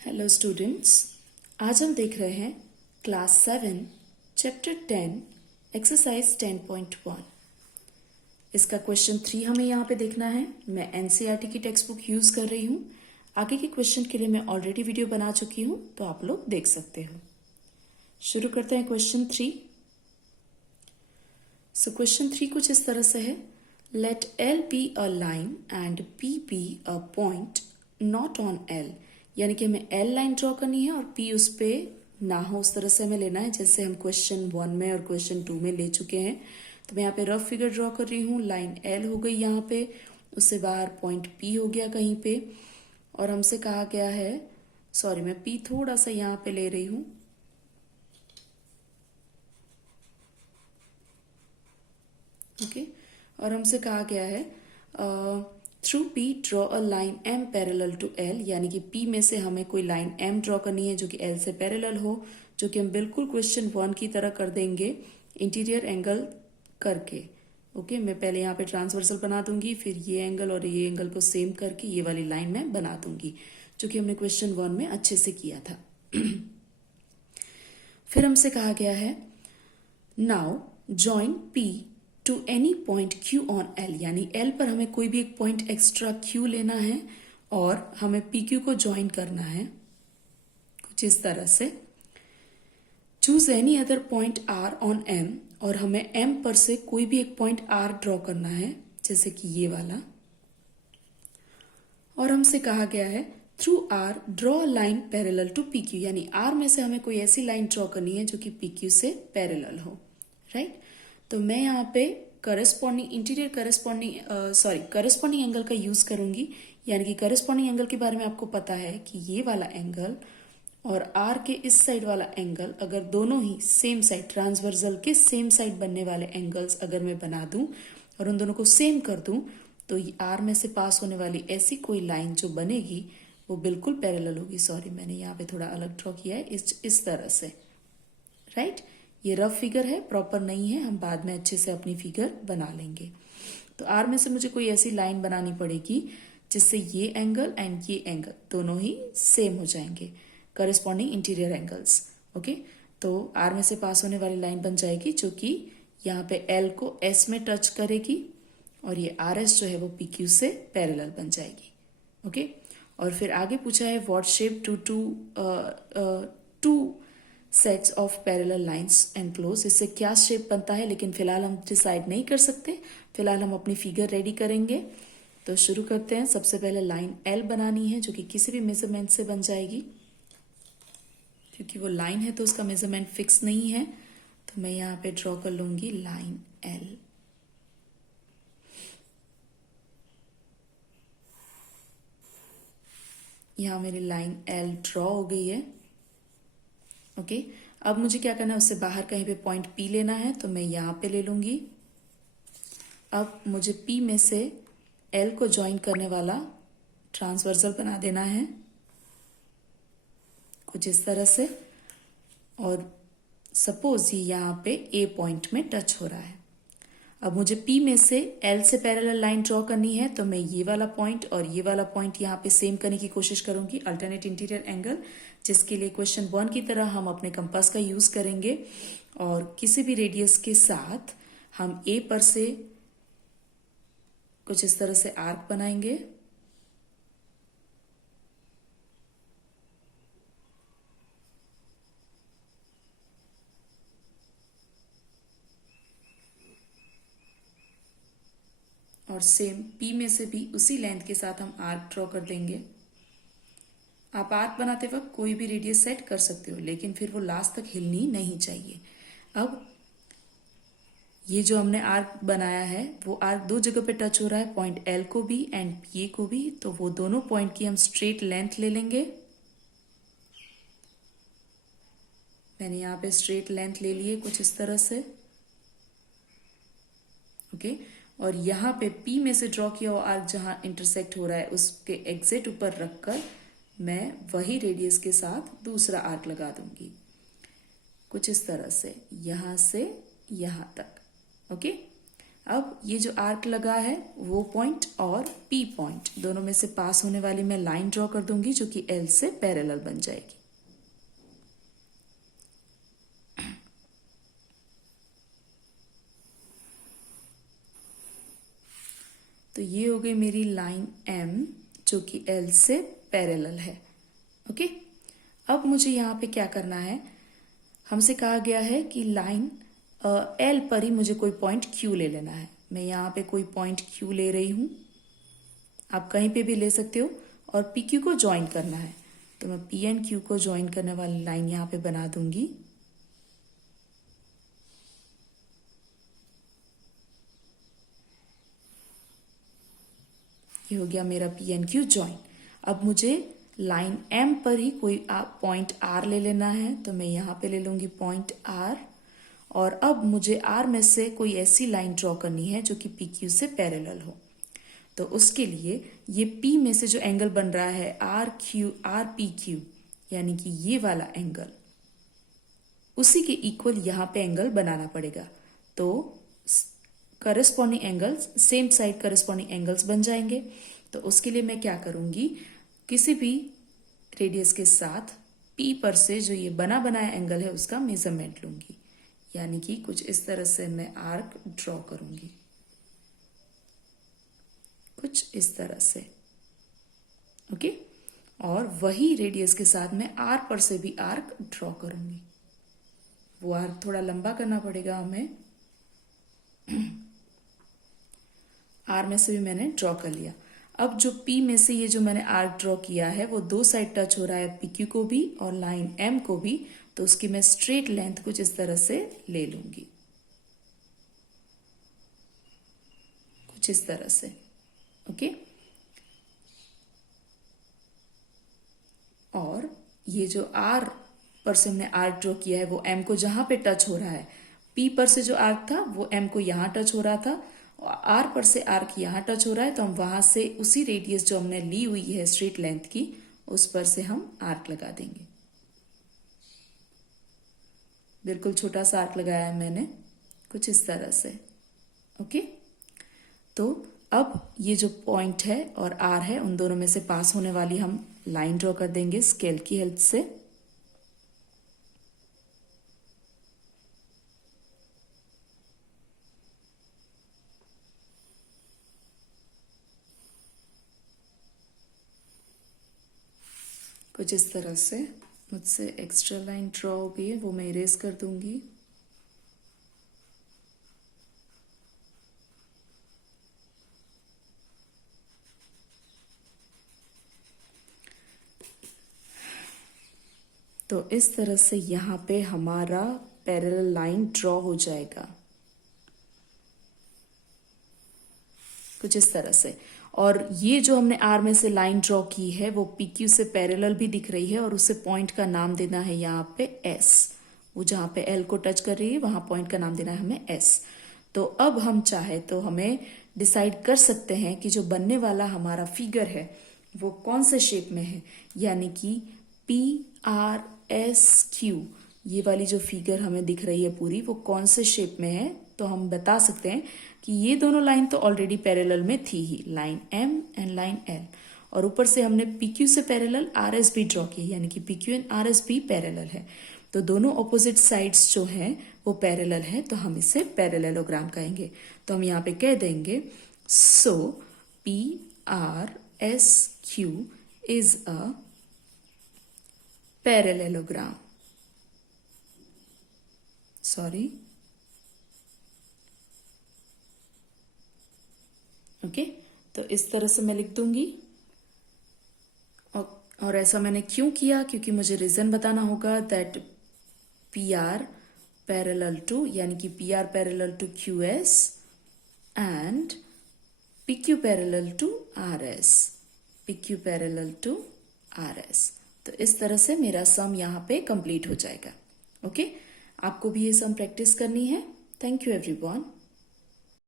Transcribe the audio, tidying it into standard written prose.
Hello students, आज हम देख रहे हैं क्लास 7 चैप्टर 10 एक्सरसाइज 10.1। इसका क्वेश्चन 3 हमें यहाँ पे देखना है। मैं एनसीईआरटी की टेक्स्ट बुक यूज कर रही हूँ। आगे के क्वेश्चन के लिए मैं ऑलरेडी वीडियो बना चुकी हूँ, तो आप लोग देख सकते हो। शुरू करते हैं क्वेश्चन 3। सो क्वेश्चन 3 कुछ इस तरह से है, let L be a line and P be a point not on L, यानी कि हमें एल लाइन ड्रॉ करनी है और पी उस पे ना हो, उस तरह से हमें लेना है जैसे हम क्वेश्चन 1 में और क्वेश्चन 2 में ले चुके हैं। तो मैं यहाँ पे रफ फिगर ड्रॉ कर रही हूँ। लाइन एल हो गई यहाँ पे, उससे बाहर पॉइंट पी हो गया कहीं पे, और हमसे कहा गया है, सॉरी मैं पी थोड़ा सा यहाँ पे ले रही हूँ, ओके। और हमसे कहा गया है through P draw a line M parallel to L, यानी कि पी में से हमें कोई लाइन एम ड्रॉ करनी है जो कि एल से पैरेलल हो, जो कि हम बिल्कुल क्वेश्चन 1 की तरह कर देंगे इंटीरियर एंगल करके। ओके, मैं पहले यहाँ पे ट्रांसवर्सल बना दूंगी, फिर ये एंगल और ये एंगल को सेम करके ये वाली लाइन मैं बना दूंगी, जो कि हमने क्वेश्चन 1 में अच्छे से किया था। फिर हमसे कहा गया है now join P to any point Q on L, यानी एल पर हमें कोई भी एक पॉइंट एक्स्ट्रा क्यू लेना है और हमें पी क्यू को ज्वाइन करना है कुछ इस तरह से। Choose any other point R on M, और हमें एम पर से कोई भी एक पॉइंट आर ड्रॉ करना है जैसे कि ये वाला। और हमसे कहा गया है through R draw line parallel to P Q, यानी आर में से हमें कोई ऐसी लाइन ड्रॉ करनी है जो कि पी क्यू से पैरेलल हो, राइट। तो मैं यहाँ पे करस्पॉन्डिंग इंटीरियर करस्पॉन्डिंग एंगल का यूज करूंगी, यानी कि करस्पॉन्डिंग एंगल के बारे में आपको पता है कि ये वाला एंगल और आर के इस साइड वाला एंगल, अगर दोनों ही सेम साइड ट्रांसवर्सल के सेम साइड बनने वाले एंगल्स अगर मैं बना दूं और उन दोनों को सेम कर दूं, तो आर में से पास होने वाली ऐसी कोई लाइन जो बनेगी वो बिल्कुल पैरेलल होगी। सॉरी मैंने यहाँ पे थोड़ा अलग ड्रॉ किया है इस तरह से, राइट। ये रफ फिगर है, प्रॉपर नहीं है, हम बाद में अच्छे से अपनी फिगर बना लेंगे। तो आर में से मुझे कोई ऐसी लाइन बनानी पड़ेगी जिससे ये एंगल एंड ये एंगल दोनों ही सेम हो जाएंगे, करस्पॉन्डिंग इंटीरियर एंगल्स, ओके। तो आर में से पास होने वाली लाइन बन जाएगी जो कि यहाँ पे एल को एस में टच करेगी, और ये आर एस जो है वो पी क्यू से पैरेलल बन जाएगी, ओके। और फिर आगे पूछा है what shape two sets of parallel lines enclose, इससे क्या शेप बनता है, लेकिन फिलहाल हम डिसाइड नहीं कर सकते, फिलहाल हम अपनी फिगर रेडी करेंगे। तो शुरू करते हैं। सबसे पहले लाइन एल बनानी है जो कि किसी भी मेजरमेंट से बन जाएगी, क्योंकि वो लाइन है तो उसका मेजरमेंट फिक्स नहीं है। तो मैं यहाँ पे ड्रॉ कर लूंगी लाइन एल। यहाँ मेरी लाइन एल ड्रॉ हो गई है, ओके। अब मुझे क्या करना है, उससे बाहर कहीं पे पॉइंट पी लेना है, तो मैं यहाँ पे ले लूंगी। अब मुझे पी में से एल को ज्वाइन करने वाला ट्रांसवर्सल बना देना है कुछ इस तरह से, और सपोज ये यहाँ पे ए पॉइंट में टच हो रहा है। अब मुझे पी में से एल से पैरेलल लाइन ड्रॉ करनी है, तो मैं ये वाला पॉइंट और ये वाला पॉइंट यहाँ पे सेम करने की कोशिश करूंगी, अल्टरनेट इंटीरियर एंगल, जिसके लिए क्वेश्चन 1 की तरह हम अपने कंपास का यूज करेंगे और किसी भी रेडियस के साथ हम ए पर से कुछ इस तरह से आर्क बनाएंगे, और सेम पी में से भी उसी लेंथ के साथ हम आर्क ड्रॉ कर देंगे। आप आर्क बनाते वक्त कोई भी रेडियस सेट कर सकते हो, लेकिन फिर वो लास्ट तक हिलनी नहीं चाहिए। अब ये जो हमने आर्क बनाया है वो आर्क दो जगह पे टच हो रहा है, पॉइंट एल को भी एंड पी को भी, तो वो दोनों पॉइंट की हम स्ट्रेट लेंथ ले लेंगे। मैंने यहाँ पे स्ट्रेट लेंथ ले ली है कुछ इस तरह से, ओके। और यहाँ पे पी में से ड्रॉ किया हुआ आर्क जहां इंटरसेक्ट हो रहा है उसके एग्जैक्ट ऊपर रखकर मैं वही रेडियस के साथ दूसरा आर्क लगा दूंगी कुछ इस तरह से, यहां से यहां तक, ओके। अब ये जो आर्क लगा है वो पॉइंट और पी पॉइंट दोनों में से पास होने वाली मैं लाइन ड्रॉ कर दूंगी जो कि एल से पैरेलल बन जाएगी। तो ये हो गई मेरी लाइन एम जो कि एल से पैरेलल है। ओके, अब मुझे यहाँ पे क्या करना है, हमसे कहा गया है कि लाइन एल पर ही मुझे कोई पॉइंट क्यू ले लेना है। मैं यहाँ पे कोई पॉइंट क्यू ले रही हूँ, आप कहीं पे भी ले सकते हो, और पी क्यू को ज्वाइन करना है। तो मैं पी एंड क्यू को ज्वाइन करने वाली लाइन यहाँ पे बना दूंगी। ये हो गया मेरा पी एंड क्यू ज्वाइन। अब मुझे लाइन एम पर ही कोई पॉइंट आर ले लेना है, तो मैं यहाँ पे ले लूंगी पॉइंट आर। और अब मुझे आर में से कोई ऐसी लाइन ड्रॉ करनी है जो कि पी क्यू से पैरेलल हो। तो उसके लिए ये पी में से जो एंगल बन रहा है आर पी क्यू, यानी कि ये वाला एंगल, उसी के इक्वल यहाँ पे एंगल बनाना पड़ेगा। तो corresponding angles, same side corresponding angles बन जाएंगे। तो उसके लिए मैं क्या करूंगी, किसी भी रेडियस के साथ पी पर से जो ये बना बनाया एंगल है उसका मेजरमेंट लूंगी, यानी कि कुछ इस तरह से मैं आर्क ड्रॉ करूंगी, कुछ इस तरह से। ओके, और वही रेडियस के साथ मैं आर पर से भी आर्क ड्रॉ करूंगी। वो आर्क थोड़ा लंबा करना पड़ेगा हमें। आर में से भी मैंने ड्रॉ कर लिया। अब जो पी में से ये जो मैंने आर्क ड्रॉ किया है वो दो साइड टच हो रहा है, पी क्यू को भी और लाइन एम को भी। तो उसकी मैं स्ट्रेट लेंथ कुछ इस तरह से ले लूंगी, कुछ इस तरह से। ओके, और ये जो आर पर से हमने आर्क ड्रॉ किया है वो एम को जहां पे टच हो रहा है, पी पर से जो आर्क था वो एम को यहां टच हो रहा था, और आर पर से आर्क यहां टच हो रहा है। तो हम वहां से उसी रेडियस जो हमने ली हुई है स्ट्रेट लेंथ की, उस पर से हम आर्क लगा देंगे। बिल्कुल छोटा सा आर्क लगाया है मैंने, कुछ इस तरह से। ओके, तो अब ये जो पॉइंट है और आर है, उन दोनों में से पास होने वाली हम लाइन ड्रॉ कर देंगे स्केल की हेल्प से। कुछ इस तरह से। मुझसे एक्स्ट्रा लाइन ड्रॉ हो गई है, वो मैं इरेज कर दूंगी। तो इस तरह से यहाँ पे हमारा पैरेलल लाइन ड्रॉ हो जाएगा, कुछ इस तरह से। और ये जो हमने आर में से लाइन ड्रॉ की है वो पी क्यू से पैरेलल भी दिख रही है, और उसे पॉइंट का नाम देना है यहाँ पे एस। वो जहाँ पे एल को टच कर रही है वहां पॉइंट का नाम देना है हमें एस। तो अब हम चाहे तो हमें डिसाइड कर सकते हैं कि जो बनने वाला हमारा फिगर है वो कौन से शेप में है, यानी कि पी आर एस क्यू, ये वाली जो फिगर हमें दिख रही है पूरी, वो कौन से शेप में है। तो हम बता सकते हैं कि ये दोनों लाइन तो ऑलरेडी पैरेलल में थी ही, line M and line L, और ऊपर से हमने पी क्यू से पैरेलल आर एस भी ड्रॉ की, यानी कि P Q and R S भी पैरेलल है। तो दोनों ऑपोजिट साइड्स जो हैं वो पैरेलल है, तो हम इसे पैरेललोग्राम कहेंगे। तो हम यहाँ पे कह देंगे, so P R S Q is a parallelogram. Sorry, okay, तो इस तरह से मैं लिख दूंगी। और ऐसा मैंने क्यों किया, क्योंकि मुझे रीजन बताना होगा that P R parallel to, यानी कि P R parallel to Q S and P Q parallel to R S, P Q parallel to R S. तो इस तरह से मेरा सम यहाँ पे कंप्लीट हो जाएगा। ओके, आपको भी ये सम प्रैक्टिस करनी है। Thank you everyone.